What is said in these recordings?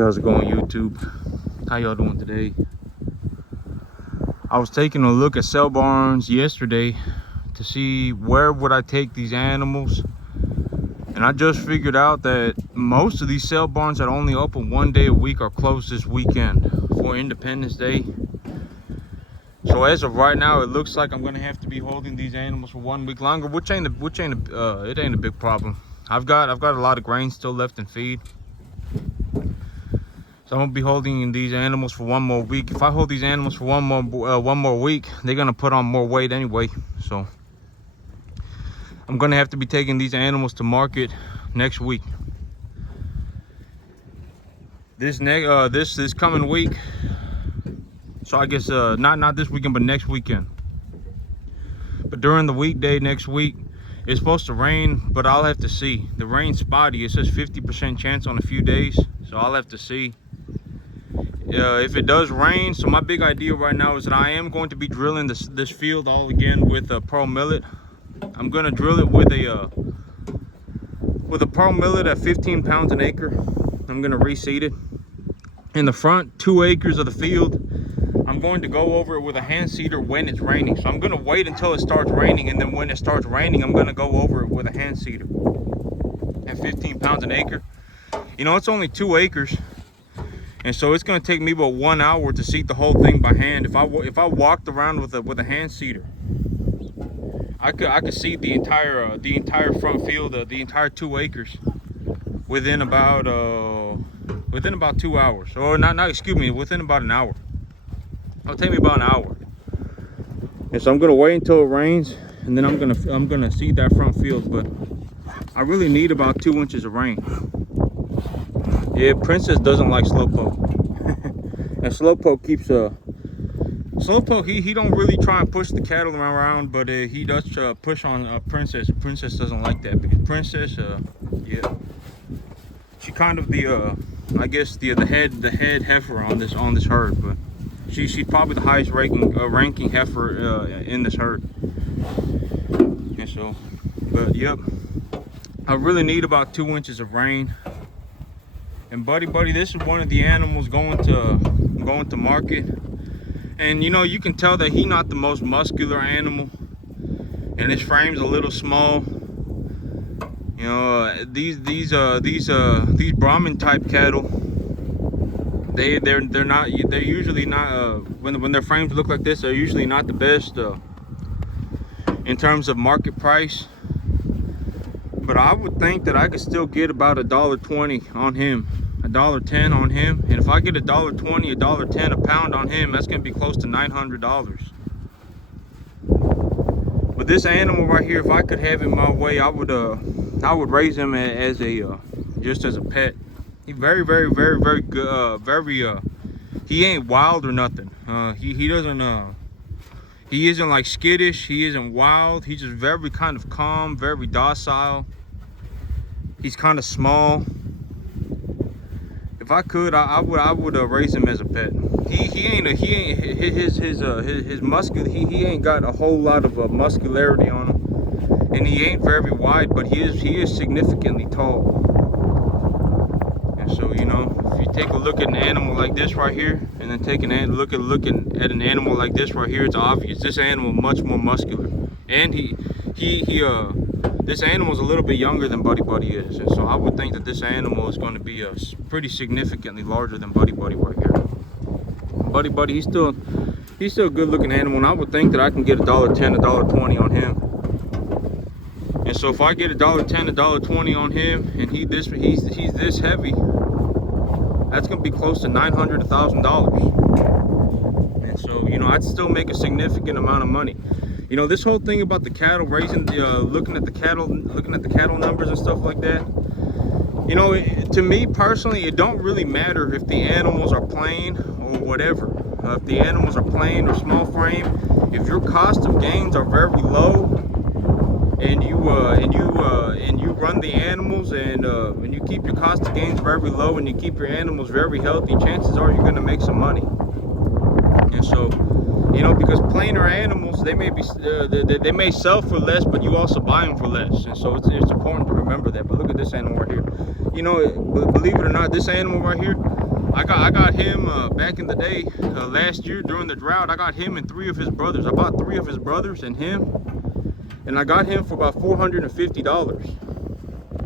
how's it going, YouTube? How y'all doing today? I was taking a look at sale barns yesterday to see where would I take these animals, and I just figured out that most of these sale barns that only open one day a week are closed this weekend for Independence Day. So as of right now, it looks like I'm gonna have to be holding these animals for 1 week longer, which ain't a big problem. I've got a lot of grain still left in feed. So I'm gonna be holding these animals for 1 more week. If I hold these animals for one more week, they're gonna put on more weight anyway. So I'm gonna have to be taking these animals to market next week. This coming week. So I guess not this weekend, but next weekend. But during the weekday next week, it's supposed to rain, but I'll have to see. The rain's spotty. It says 50% chance on a few days, so I'll have to see. If it does rain, so my big idea right now is that I am going to be drilling this field all again with a pearl millet. I'm going to drill it with a pearl millet at 15 pounds an acre. I'm going to reseed it. In the front 2 acres of the field, I'm going to go over it with a hand seeder when it's raining. So I'm going to wait until it starts raining, and then when it starts raining, I'm going to go over it with a hand seeder at 15 pounds an acre. You know, it's only 2 acres. And so it's going to take me about 1 hour to seed the whole thing by hand. If I walked around with a hand seeder, I could seed the entire front field, the entire 2 acres, within about 2 hours. Or within about an hour. It'll take me about an hour. And so I'm going to wait until it rains, and then I'm gonna seed that front field. But I really need about 2 inches of rain. Yeah, Princess doesn't like Slowpoke. And Slowpoke keeps Slowpoke, he don't really try and push the cattle around, but he does push on Princess. Princess doesn't like that, because Princess, yeah, she kind of I guess the head heifer on this herd, but she's probably the highest ranking heifer in this herd. And so, but yep, I really need about 2 inches of rain. And Buddy, this is one of the animals going to market. And you know, you can tell that he's not the most muscular animal, and his frame's a little small. You know, these Brahman type cattle, they're usually not when their frames look like this, they're usually not the best in terms of market price. But I would think that I could still get about $1.20 on him, $1.10 on him. And if I get $1.20, $1.10 a pound on him, that's gonna be close to $900. But this animal right here, if I could have it my way, I would raise him as just as a pet. He's very good. He ain't wild or nothing. He isn't like skittish. He isn't wild. He's just very kind of calm, very docile. He's kind of small. If I could, I would raise him as a pet. He ain't got a whole lot of muscularity on him, and he ain't very wide, but he is significantly tall. And so, you know, if you take a look at an animal like this right here, and then take looking at an animal like this right here, it's obvious this animal much more muscular. And this animal is a little bit younger than Buddy is, and so I would think that this animal is going to be pretty significantly larger than Buddy right here. Buddy, he's still a good looking animal, and I would think that I can get $1.10, $1.20 on him. And so if I get $1.10, $1.20 on him, and he's this heavy, that's going to be close to $900, $1,000. And so, you know, I'd still make a significant amount of money. You know, this whole thing about the cattle raising, looking at the cattle numbers and stuff like that. You know, to me personally, it don't really matter if the animals are plain or whatever. If the animals are plain or small frame, if your cost of gains are very low, and you run the animals and you keep your cost of gains very low, and you keep your animals very healthy, chances are you're going to make some money. And so, you know, because plainer animals, they may sell for less, but you also buy them for less. And so it's important to remember that. But look at this animal right here. You know, believe it or not, this animal right here, I got him back in the day, last year during the drought. I got him and 3 of his brothers. I bought 3 of his brothers and him, and I got him for about $450.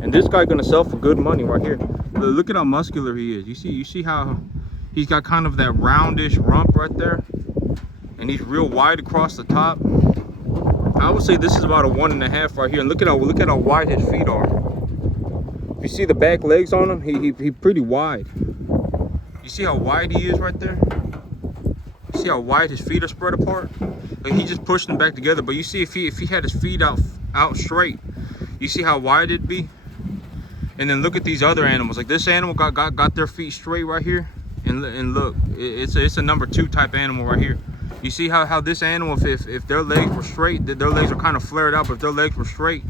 And this guy gonna sell for good money right here. Look at how muscular he is. You see how he's got kind of that roundish rump right there, and he's real wide across the top. I would say this is about a 1.5 right here. And look at how wide his feet are. If you see the back legs on him, he pretty wide. You see how wide he is right there? You see how wide his feet are spread apart? Like he just pushed them back together. But you see if he had his feet out straight, you see how wide it'd be? And then look at these other animals. Like this animal got their feet straight right here. And look, it's a number 2 type animal right here. You see how this animal, if their legs were straight, their legs are kind of flared out, but if their legs were straight,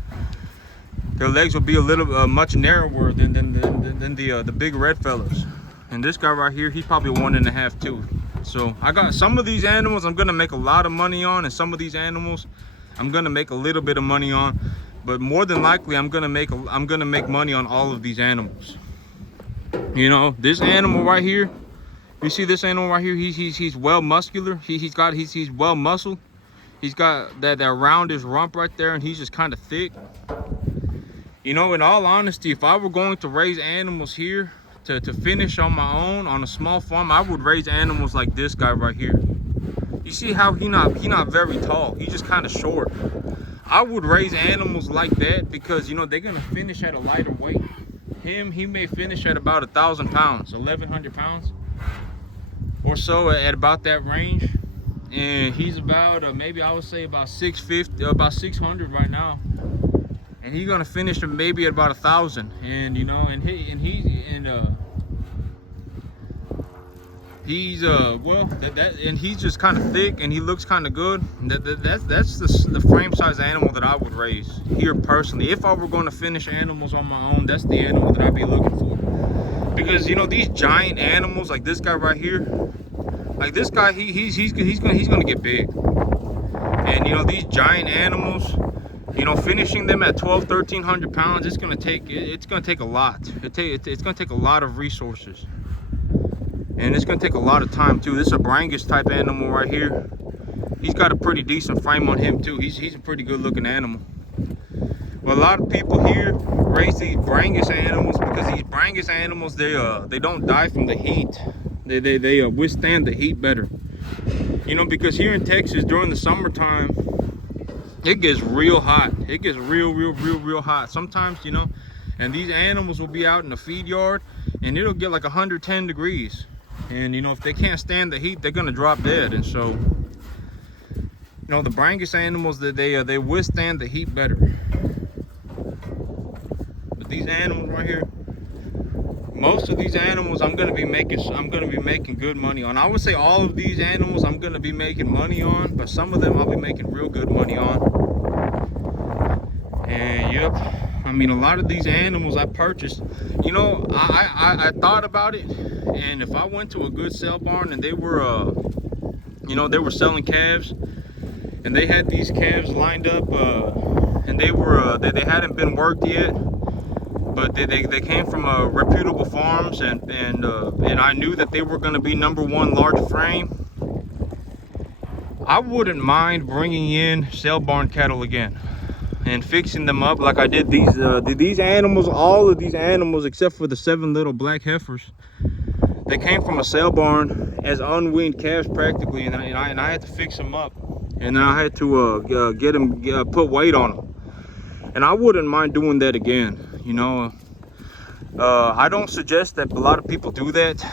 their legs would be a little much narrower than the big red fellas. And this guy right here, he's probably 1.5 too. So I got some of these animals I'm gonna make a lot of money on, and some of these animals I'm gonna make a little bit of money on. But more than likely, I'm gonna make money on all of these animals. You know, this animal right here. You see this animal right here? He's well muscular. He's well muscled. He's got that roundish rump right there, and he's just kind of thick. You know, in all honesty, if I were going to raise animals here to finish on my own on a small farm, I would raise animals like this guy right here. You see how he not very tall. He's just kind of short. I would raise animals like that because, you know, they're gonna finish at a lighter weight. He may finish at about 1,000 pounds, 1,100 pounds. Or so, at about that range. And he's about maybe I would say about 650, about 600 right now, and he's gonna finish maybe at about 1,000. And you know, he's he's just kind of thick, and he looks kind of good. That's the frame size animal that I would raise here personally. If I were going to finish animals on my own, that's the animal that I'd be looking for. Because, you know, these giant animals like this guy right here, like this guy, he's gonna get big. And, you know, these giant animals, you know, finishing them at 1,200-1,300 pounds, it's gonna take a lot. It's gonna take a lot of resources, and it's gonna take a lot of time too. This is a Brangus type animal right here. He's got a pretty decent frame on him too. He's a pretty good looking animal. Well, a lot of people here raise these Brangus animals because these Brangus animals, they don't die from the heat. They withstand the heat better. You know, because here in Texas during the summertime, it gets real hot. It gets real hot sometimes, you know. And these animals will be out in the feed yard, and it'll get like 110 degrees. And, you know, if they can't stand the heat, they're gonna drop dead. And so, you know, the Brangus animals, they withstand the heat better. These animals right here, most of these animals I'm gonna be making good money on. I would say all of these animals I'm gonna be making money on, but some of them I'll be making real good money on. And yep, I mean, a lot of these animals I purchased, you know, I thought about it, and if I went to a good sale barn and they were you know, they were selling calves, and they had these calves lined up, and they hadn't been worked yet, but they came from reputable farms, and I knew that they were going to be #1 large frame. I wouldn't mind bringing in sale barn cattle again and fixing them up like I did these animals. All of these animals except for the 7 little black heifers, they came from a sale barn as unweaned calves practically, and I had to fix them up, and I had to get them put weight on them. And I wouldn't mind doing that again. You know, I don't suggest that a lot of people do that,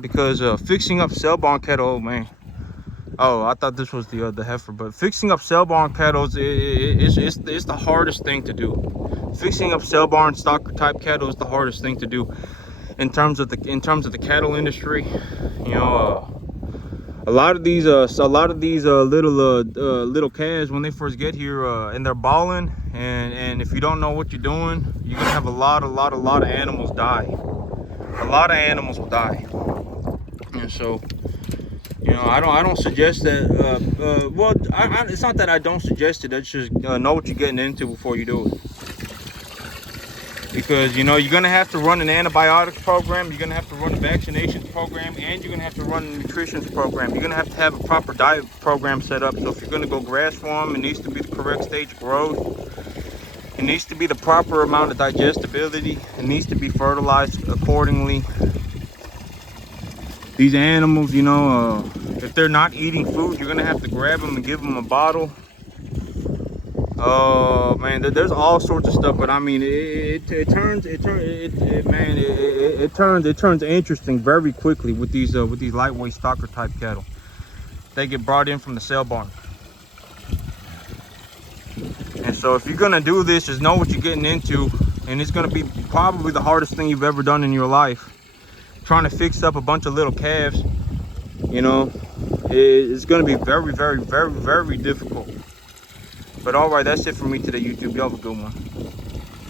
because fixing up sale barn cattle, oh man. Oh, I thought this was the heifer, but fixing up sale barn cattle it's the hardest thing to do. Fixing up sale barn stocker type cattle is the hardest thing to do in terms of the cattle industry. You know, a lot of these little calves, when they first get here, and they're balling, and if you don't know what you're doing, you're gonna have a lot of animals die. A lot of animals will die. And so, you know, I don't suggest that. Well, it's not that I don't suggest it. I just know what you're getting into before you do it. because you know you're gonna have to run an antibiotics program, you're gonna have to run a vaccinations program, and you're gonna have to run a nutrition program. You're gonna have a proper diet program set up. So if you're gonna go grass farm, it needs to be the correct stage of growth. It needs to be the proper amount of digestibility. It needs to be fertilized accordingly. These animals, you know, if they're not eating food, you're gonna have to grab them and give them a bottle. Oh man, there's all sorts of stuff, but I mean, it turns interesting very quickly with these lightweight stocker type cattle. They get brought in from the sale barn, and so if you're gonna do this, just know what you're getting into, and it's gonna be probably the hardest thing you've ever done in your life. Trying to fix up a bunch of little calves, you know, it's gonna be very, very, very, very difficult. But all right, that's it for me today, YouTube. Y'all have a good one.